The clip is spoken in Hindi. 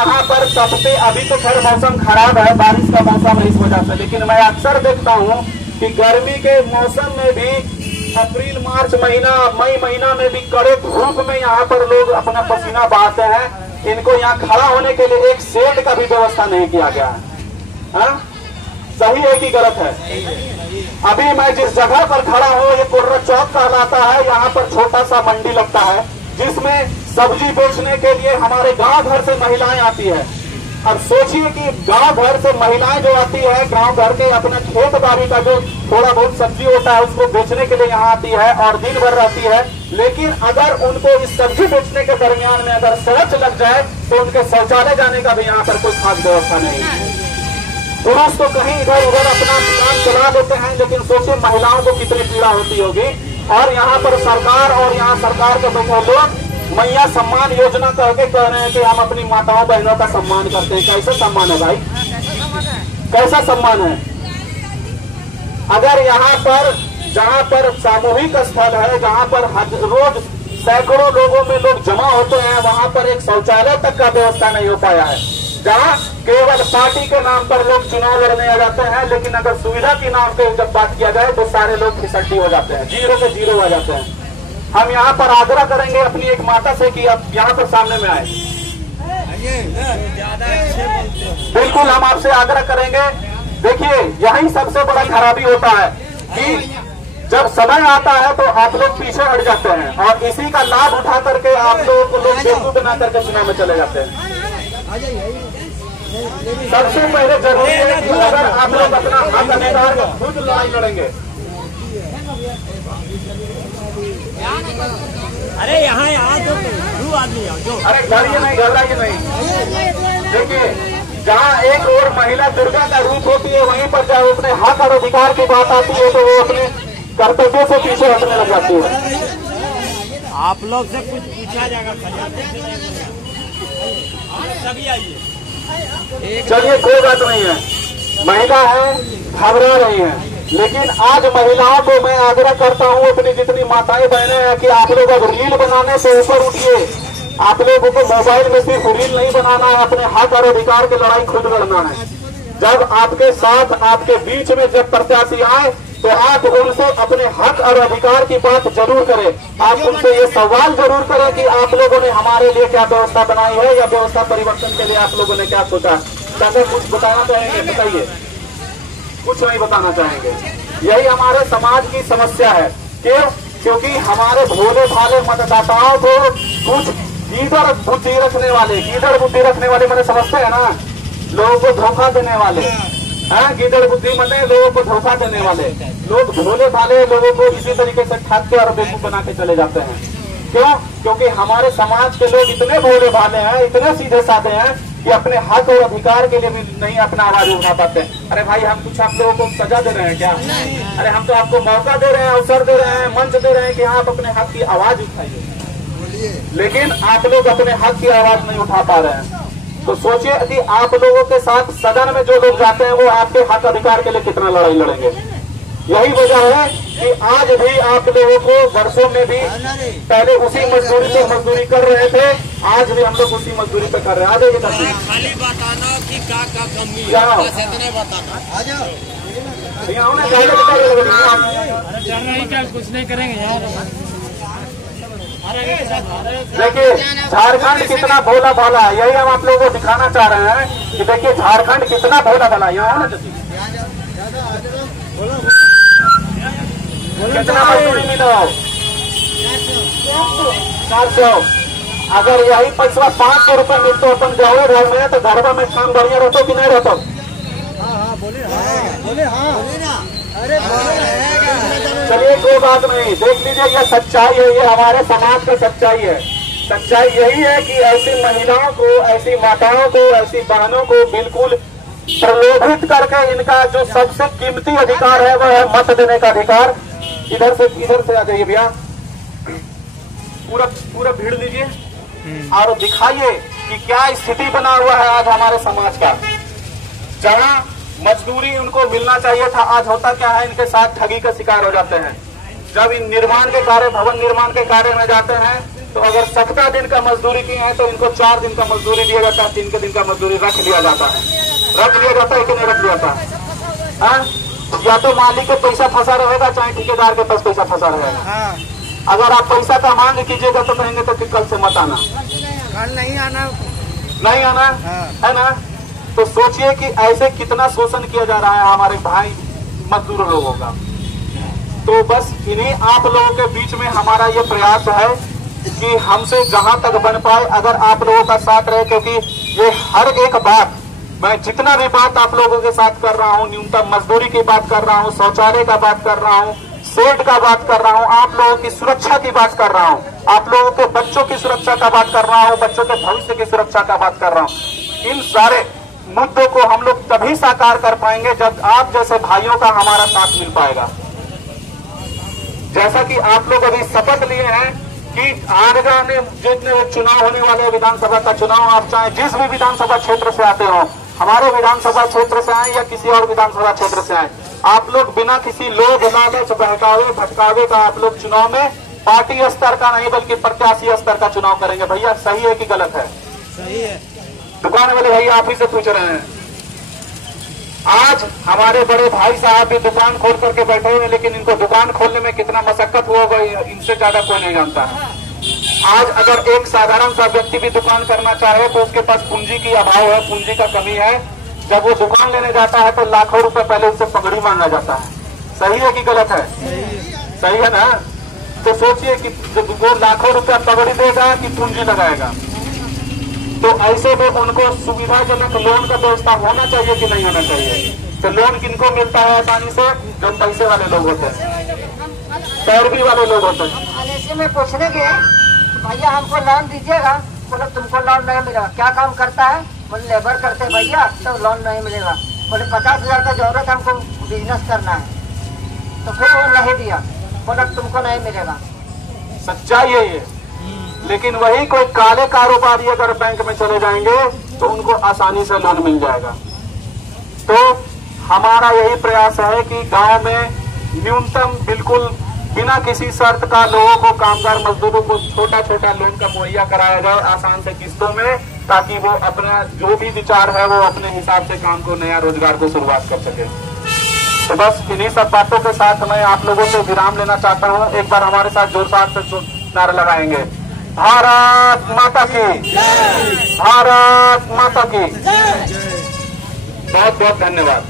यहाँ पर तपते, अभी तो खैर मौसम खराब है, बारिश का मौसम है इस वजह से, लेकिन मैं अक्सर देखता हूँ कि गर्मी के मौसम में भी अप्रैल मार्च महीना, मई महीना में भी कड़े धूप में यहाँ पर लोग अपना पसीना बहाते हैं। इनको यहाँ खड़ा होने के लिए एक शेड का भी व्यवस्था नहीं किया गया है। हाँ? सही है कि गलत है? अभी मैं जिस जगह पर खड़ा हूँ ये कुर्रा चौक कहलाता है। यहाँ पर छोटा सा मंडी लगता है जिसमें सब्जी बेचने के लिए हमारे गांव घर से महिलाएं आती है। अब सोचिए कि गांव घर से महिलाएं जो आती है, गांव घर के अपना खेत बाड़ी का जो थोड़ा बहुत सब्जी होता है उसको बेचने के लिए यहाँ आती है और दिन भर रहती है। लेकिन अगर उनको इस सब्जी बेचने के दरमियान में अगर शौच लग जाए तो उनके शौचालय जाने का भी यहाँ पर कोई खास व्यवस्था नहीं है। पुरुष तो कहीं इधर उधर अपना काम चला देते हैं, लेकिन सोचिए महिलाओं को कितनी पीड़ा होती होगी। और यहाँ पर सरकार और यहाँ सरकार के बैठे लोग मैया सम्मान योजना कह रहे हैं कि हम अपनी माताओं बहनों का सम्मान करते हैं। कैसा सम्मान है भाई? कैसा सम्मान है? अगर यहाँ पर जहाँ पर सामूहिक स्थल है, जहाँ पर रोज सैकड़ों लोगों में लोग जमा होते हैं, वहाँ पर एक शौचालय तक का व्यवस्था नहीं हो पाया है। जहाँ केवल पार्टी के नाम पर लोग चुनाव लड़ने आ जाते हैं, लेकिन अगर सुविधा के नाम पे जब बात किया जाए तो सारे लोग फिसड्डी हो जाते हैं, जीरो से जीरो आ जाते हैं। हम यहाँ पर आग्रह करेंगे अपनी एक माता से कि आप यहाँ पर सामने में आए। बिल्कुल हम आपसे आग्रह करेंगे। देखिए यही सबसे बड़ा खराबी होता है कि जब समय आता है तो आप लोग पीछे हट जाते हैं और इसी का लाभ उठा करके आप लोगों को लोग बेवकूफ बना करके चुनाव में चले जाते हैं। सबसे पहले जरूरी है कि अगर आप लोग अपना हक अधिकार को खुद लड़ाई लड़ेंगे। अरे यहाँ जो आदमी जो, अरे डरिए नहीं, घबराइए नहीं। देखिए जहाँ एक और महिला दुर्गा का रूप होती है, वहीं पर जब अपने हक और अधिकार की बात आती है तो वो अपने कर्तव्यों से पीछे हटने लग जाती है। आप लोग से कुछ पूछा जाएगा, सभी आइए। चलिए कोई बात नहीं है, महिला है घबरा रही है, लेकिन आज महिलाओं को मैं आग्रह करता हूँ, अपनी जितनी माताएं बहनें हैं, कि आप लोग अब रील बनाने से ऊपर उठिए। आप लोगों को मोबाइल में सिर्फ रील नहीं बनाना है, अपने हक और अधिकार की लड़ाई खुद लड़ना है। जब आपके साथ आपके बीच में जब प्रत्याशी आए तो आप उनसे अपने हक और अधिकार की बात जरूर करें। आप उनसे ये सवाल जरूर करें कि आप लोगों ने हमारे लिए क्या व्यवस्था बनाई है या व्यवस्था परिवर्तन के लिए आप लोगों ने क्या सोचा। क्या कुछ बताना चाहेंगे? बताइए। कुछ नहीं बताना चाहेंगे। यही हमारे समाज की समस्या है। क्यों? क्योंकि हमारे भोले भाले मतदाताओं को कुछ गीदड़ बुद्धि रखने वाले मैंने समझते हैं ना, लोगों को धोखा देने वाले। हाँ, गीदड़ बुद्धि मने लोगों को धोखा देने वाले लोग, भोले भाले लोगों को इसी तरीके से ठग के और बेवकूफ बना के चले जाते हैं। क्यों? क्योंकि हमारे समाज के लोग इतने भोले भाले हैं, इतने सीधे साधे हैं कि अपने हक और अधिकार के लिए भी नहीं अपना आवाज उठा पाते। अरे भाई हम कुछ आप लोगों को सजा दे रहे हैं क्या? अरे हम तो आपको मौका दे रहे हैं, अवसर दे रहे हैं, मंच दे रहे हैं कि आप अपने हक की आवाज उठाइए, लेकिन आप लोग अपने हक की आवाज नहीं उठा पा रहे हैं। तो सोचिए कि आप लोगों के साथ सदन में जो लोग जाते हैं वो आपके हक अधिकार के लिए कितना लड़ाई लड़ेंगे। यही वजह है कि आज भी आप लोगों को वर्षों में भी पहले उसी मजदूरी पे मजदूरी कर रहे थे, आज भी हम लोग उसी मजदूरी पे कर रहे हैं। आगे खाली बताना कि क्या कमी है, कुछ नहीं करेंगे यार। देखिए झारखंड कितना भोला भाला है, यही हम आप लोगों को दिखाना चाह रहे हैं कि देखिए झारखंड कितना भोला भाला। यहाँ हो ना कितना मजदूरी मिला? 400। अगर यही पैसा 500 रुपए मिलते अपन गाँव घर में तो घर में काम बढ़िया रहता कि नहीं रहता? चलिए कोई बात नहीं, देख लीजिए ये सच्चाई है, ये हमारे समाज की सच्चाई है। सच्चाई यही है कि ऐसी महिलाओं को, ऐसी माताओं को, ऐसी बहनों को बिल्कुल प्रलोभित करके इनका जो सबसे कीमती अधिकार है वह है मत देने का अधिकार। इधर से आ जाइए भैया, पूरा भीड़ लीजिए और दिखाइए कि क्या स्थिति बना हुआ है आज हमारे समाज का। जहाँ मजदूरी उनको मिलना चाहिए था, आज होता क्या है, इनके साथ ठगी का शिकार हो जाते हैं। जब इन निर्माण के कार्य, भवन निर्माण के कार्य में जाते हैं तो अगर 17 दिन का मजदूरी की है तो इनको 4 दिन का मजदूरी दिया जाता है, 3 के दिन का मजदूरी रख लिया जाता है। रख लिया जाता है कि नहीं रख लिया जाता है? या तो मालिक के पैसा फंसा रहेगा, चाहे ठेकेदार के पास पैसा फंसा रहेगा। अगर आप पैसा का मांग कीजिएगा तो कहेंगे तो कल से मत आना, कल नहीं आना, नहीं आना, है ना। तो सोचिए कि ऐसे कितना शोषण किया जा रहा है हमारे भाई मजदूर लोगों का। तो बस इन्हीं आप लोगों के बीच में हमारा ये प्रयास है कि हमसे जहां तक बन पाए अगर आप लोगों का साथ रहे, क्योंकि ये हर एक बात, मैं जितना भी बात आप लोगों के साथ कर रहा हूं, न्यूनतम मजदूरी की बात कर रहा हूं, शौचालय का बात कर रहा हूं, शेड का बात कर रहा हूं, आप लोगों की सुरक्षा की बात कर रहा हूं, आप लोगों के बच्चों की सुरक्षा का बात कर रहा हूं, बच्चों के भविष्य की सुरक्षा का बात कर रहा हूं। इन सारे मुद्दों को हम लोग तभी साकार कर पाएंगे जब आप जैसे भाइयों का हमारा साथ मिल पाएगा। जैसा कि आप लोग अभी शपथ लिए हैं कि आगामी जितने चुनाव होने वाले विधानसभा का चुनाव, आप चाहे जिस भी विधानसभा क्षेत्र से आते हो, हमारे विधानसभा क्षेत्र से आए या किसी और विधानसभा क्षेत्र से आए, आप लोग बिना किसी लोभ लालच बहकावे भटकावे का आप लोग चुनाव में पार्टी स्तर का नहीं बल्कि प्रत्याशी स्तर का चुनाव करेंगे। भैया सही है कि गलत है? सही है। दुकान वाले भैया आप ही से पूछ रहे हैं। आज हमारे बड़े भाई साहब भी दुकान खोल करके बैठे हुए, लेकिन इनको दुकान खोलने में कितना मशक्कत होगा इनसे ज्यादा कोई नहीं जानता है। आज अगर एक साधारण सा व्यक्ति भी दुकान करना चाहे तो उसके पास पूंजी की अभाव है, पूंजी का कमी है। जब वो दुकान लेने जाता है तो लाखों रुपए पहले उससे पगड़ी मांगा जाता है। सही है कि गलत है? सही है ना। तो सोचिए कि वो लाखों रुपया पगड़ी देगा कि पूंजी लगाएगा। तो ऐसे में उनको सुविधाजनक लोन का व्यवस्था होना चाहिए कि नहीं होना चाहिए? तो लोन किनको मिलता है आसानी से? जो पैसे वाले लोग होते हैं, पैरवी वाले लोग होते हैं। ऐसे में पूछने गए भैया हमको लोन दीजिएगा, बोले तुमको लोन नहीं मिलेगा। क्या काम करता है? बोले लेबर करते भैया, तो लोन नहीं मिलेगा। बोले 50,000 का जरूरत हमको बिजनेस करना है, तो फिर वो नहीं दिया, बोला तुमको नहीं मिलेगा। सच्चाई है ये। लेकिन वही कोई काले कारोबारी अगर बैंक में चले जाएंगे तो उनको आसानी से लोन मिल जाएगा। तो हमारा यही प्रयास है कि गांव में न्यूनतम बिल्कुल बिना किसी शर्त का लोगों को, कामगार मजदूरों को छोटा छोटा लोन का मुहैया कराया जाए आसान से किस्तों में, ताकि वो अपना जो भी विचार है वो अपने हिसाब से काम को, नया रोजगार को शुरुआत कर सके। तो बस इन्हीं सब बातों के साथ मैं आप लोगों से विराम लेना चाहता हूँ। एक बार हमारे साथ जोरदार से नारा लगाएंगे, भारत माता की, भारत माता की। बहुत बहुत धन्यवाद।